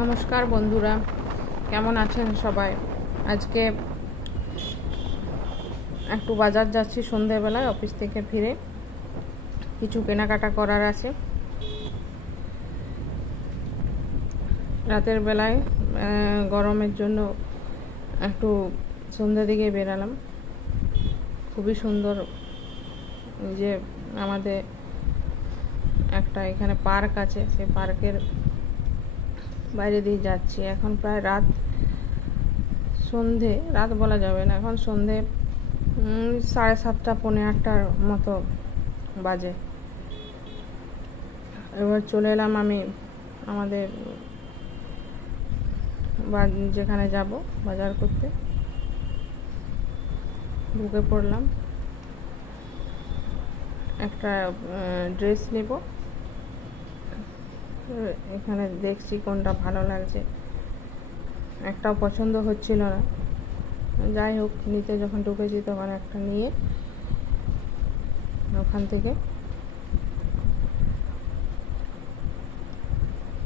নমস্কার বন্ধুরা, কেমন আছেন সবাই? আজকে একটু বাজার যাচ্ছি সন্ধ্যেবেলায়, অফিস থেকে ফিরে কিছু কেনাকাটা করার আছে। রাতের বেলায় গরমের জন্য একটু সন্ধ্যা দিকে বেরালাম। খুবই সুন্দর, যে আমাদের একটা এখানে পার্ক আছে, সেই পার্কের বাইরে দিয়ে যাচ্ছি। এখন প্রায় রাত বলা যাবে না, এখন সন্ধে 7:30 পৌনে 8টার মতো বাজে। এবার চলে এলাম আমি আমাদের যেখানে যাব বাজার করতে। ঢুকে পড়লাম, একটা ড্রেস নেব। এখানে দেখছি কোনটা ভালো লাগছে, একটাও পছন্দ হচ্ছিল না। যাই হোক, নিতে যখন ঢুকেছি তখন একটা নিয়ে ওখান থেকে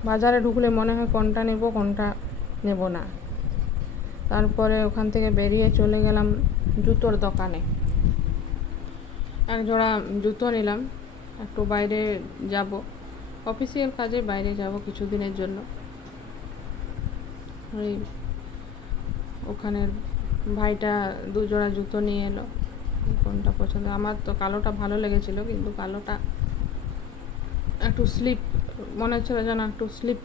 বাজারে ঢুকলে মনে হয় কোনটা নেব কোনটা নেব না। তারপরে ওখান থেকে বেরিয়ে চলে গেলাম জুতোর দোকানে। এক জোড়া জুতো নিলাম। একটু বাইরে যাব, অফিসিয়াল কাজে বাইরে যাব কিছুদিনের জন্য। ওই ওখানের ভাইটা 2 জোড়া জুতো নিয়ে এলো। কোনটা পছন্দ, আমার তো কালোটা ভালো লেগেছিল, কিন্তু কালোটা একটু স্লিপ মনে হচ্ছিল, যেন একটু স্লিপ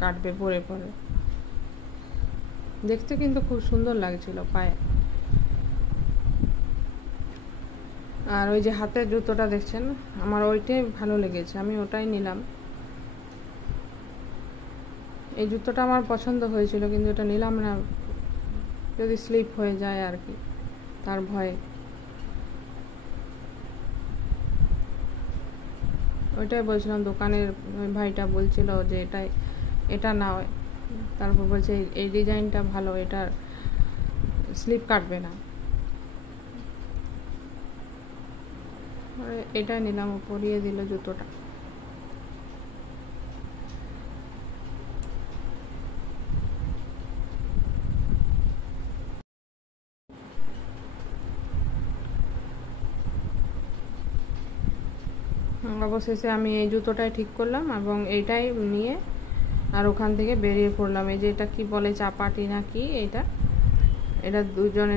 কাটবে পরে পরে। দেখতে কিন্তু খুব সুন্দর লাগছিল পায়ে। আর ওই যে হাতের জুতোটা দেখছেন, আমার ওইটাই ভালো লেগেছে, আমি ওটাই নিলাম। এই জুতোটা আমার পছন্দ হয়েছিল, কিন্তু এটা নিলাম না, যদি স্লিপ হয়ে যায় আর কি, তার ভয়ে। ওইটাই বলছিলাম, দোকানের ভাইটা বলছিল যে এটা নাও। তারপর বলছে এই ডিজাইনটা ভালো, এটার স্লিপ কাটবে না। এটাই নিলাম, পরিয়ে দিল জুতোটা। অবশেষে আমি এই জুতোটাই ঠিক করলাম এবং এইটাই নিয়ে আর ওখান থেকে বেরিয়ে পড়লাম। এই যে এটা কি বলে, চাপাটি না কি, এটা দুজনে